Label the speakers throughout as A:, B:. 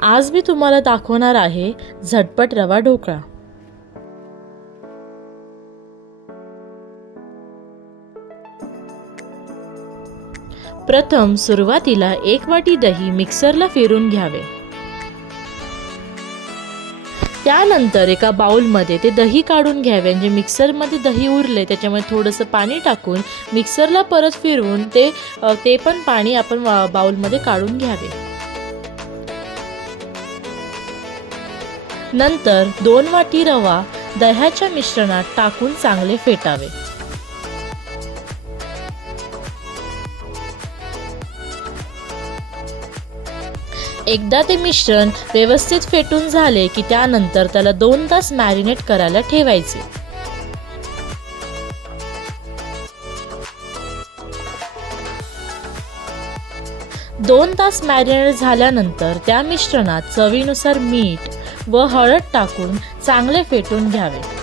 A: आज मी तुम्हाला दाखवणार आहे झटपट रवा ढोकळा. प्रथम सुरुवातीला एक वाटी दही मिक्सरला फिरून घ्यावे. त्यानंतर एका बाउलमध्ये ते दही काढून घ्यावे. म्हणजे मिक्सरमध्ये दही उरले त्याच्यामध्ये थोडंसं पाणी टाकून मिक्सरला परत फिरवून ते ते पण पाणी आपण बाउलमध्ये काढून घ्यावे. नंतर दोन वाटी रवा दह्याच्या मिश्रणात टाकून चांगले फेटावे. एकदा ते मिश्रण व्यवस्थित फेटून झाले की त्यानंतर त्याला दोन तास मॅरिनेट करायला ठेवायचे. दोन तास मॅरिनेट झाल्यानंतर त्या मिश्रणात चवीनुसार मीठ व हळद टाकून चांगले फेटून घ्यावे.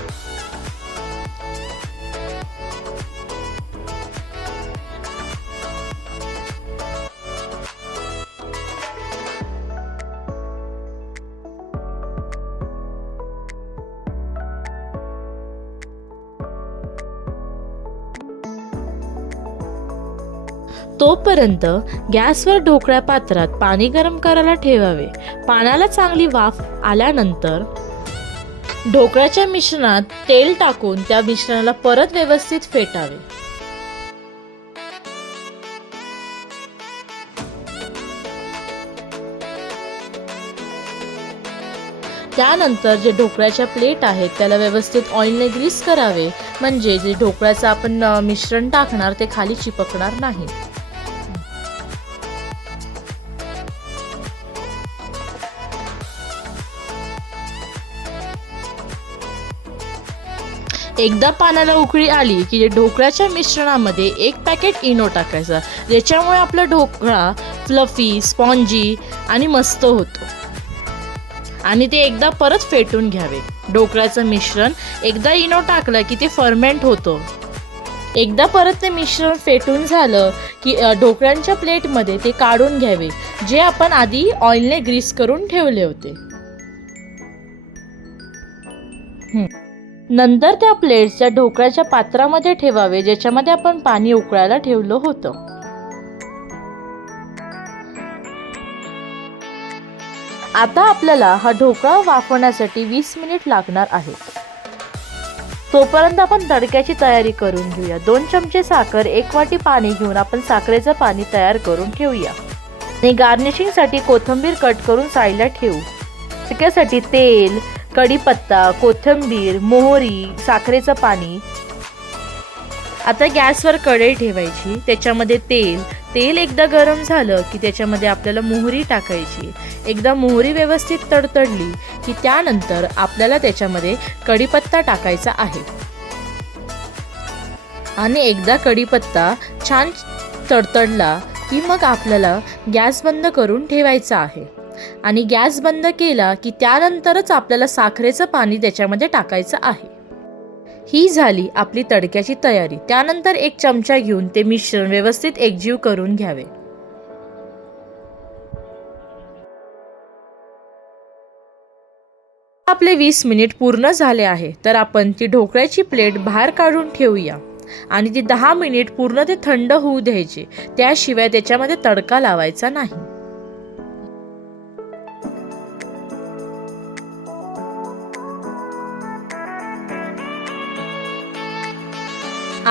A: तोपर्यंत गॅसवर ढोकळ्या पात्रात पाणी गरम करायला ठेवावे. पाण्याला चांगली वाफ आल्यानंतर ढोकळ्याच्या मिश्रणात तेल टाकून त्या मिश्रणाला परत व्यवस्थित फेटावे. त्यानंतर जे ढोकळ्याच्या प्लेट आहेत त्याला व्यवस्थित ऑइलने ग्रीस करावे. म्हणजे जे ढोकळ्याचं आपण मिश्रण टाकणार ते खाली चिपकणार नाही. एकदा पाण्याला उकळी आली की जे ढोकळ्याच्या मिश्रणामध्ये एक पॅकेट इनो टाकायचा. ज्याच्यामुळे आपला ढोकळा फ्लफी स्पॉन्जी आणि मस्त होतो. आणि ते एकदा परत फेटून घ्यावे. ढोकळ्याचं मिश्रण एकदा इनो टाकलं की ते फर्मेंट होतं. एकदा परत ते मिश्रण फेटून झालं की ढोकळ्यांच्या प्लेटमध्ये ते काढून घ्यावे जे आपण आधी ऑइलने ग्रीस करून ठेवले होते. नंतर त्या प्लेट्सच्या ढोकळ्याच्या पात्रामध्ये ठेवावे ज्याच्यामध्ये आपण पाणी उकळायला ठेवलं होतं. आता आपल्याला हा ढोकळा वाफवण्यासाठी वीस मिनिट लागणार आहे तोपर्यंत आपण तडक्याची तयारी करून घेऊया. दोन चमचे साखर एक वाटी पाणी घेऊन आपण साखरेचं पाणी तयार करून ठेवूया. आणि गार्निशिंगसाठी कोथिंबीर कट करून साईडला ठेवू. तडक्यासाठी तेल कढीपत्ता कोथिंबीर मोहरी साखरेचं पाणी. आता गॅसवर कढई ठेवायची. त्याच्यामध्ये तेल तेल एकदा गरम झालं की त्याच्यामध्ये आपल्याला मोहरी टाकायची. एकदा मोहरी व्यवस्थित तडतडली की त्यानंतर आपल्याला त्याच्यामध्ये कढीपत्ता टाकायचा आहे. आणि एकदा कढीपत्ता छान तडतडला की मग आपल्याला गॅस बंद करून ठेवायचा आहे. आणि गॅस बंद केला की त्यानंतरच आपल्याला साखरेचं पाणी त्याच्यामध्ये टाकायचं आहे. ही झाली आपली तडक्याची तयारी. त्यानंतर एक चमचा घेऊन ते मिश्रण व्यवस्थित एकजीव करून घ्यावे. आपले वीस मिनिट पूर्ण झाले आहे तर आपण ती ढोकळ्याची प्लेट बाहेर काढून ठेवूया. आणि ती दहा मिनिट पूर्ण ते थंड होऊ द्यायचे. त्याशिवाय त्याच्यामध्ये तडका लावायचा नाही.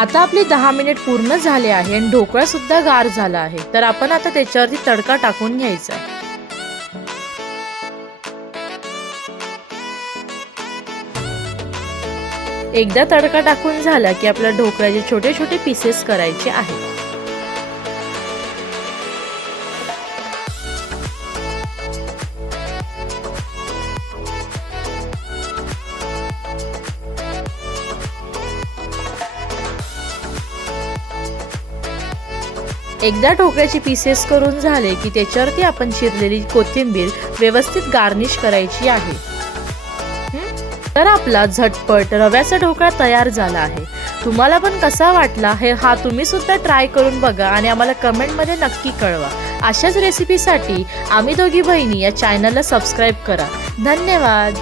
A: आता आपले दहा मिनिट पूर्ण झाले आहे आणि ढोकळा सुद्धा गार झाला आहे. तर आपण आता त्याच्यावरती तडका टाकून घ्यायचा. एकदा तडका टाकून झाला की आपल्या ढोकळ्याचे छोटे छोटे पीसेस करायचे आहेत. एकदा ढोकळ्याचे पीसेस करून झाले की त्याच्यावरती आपण चिरलेली कोथिंबीर व्यवस्थित गार्निश करायची आहे. तर आपला झटपट रव्याचा ढोकळा तयार झाला आहे. तुम्हाला पण कसा वाटला हे हा तुम्ही सुद्धा ट्राय करून बघा आणि आम्हाला कमेंटमध्ये नक्की कळवा. अशाच रेसिपीसाठी आम्ही दोघी बहिणी या चॅनलला सबस्क्राईब करा. धन्यवाद!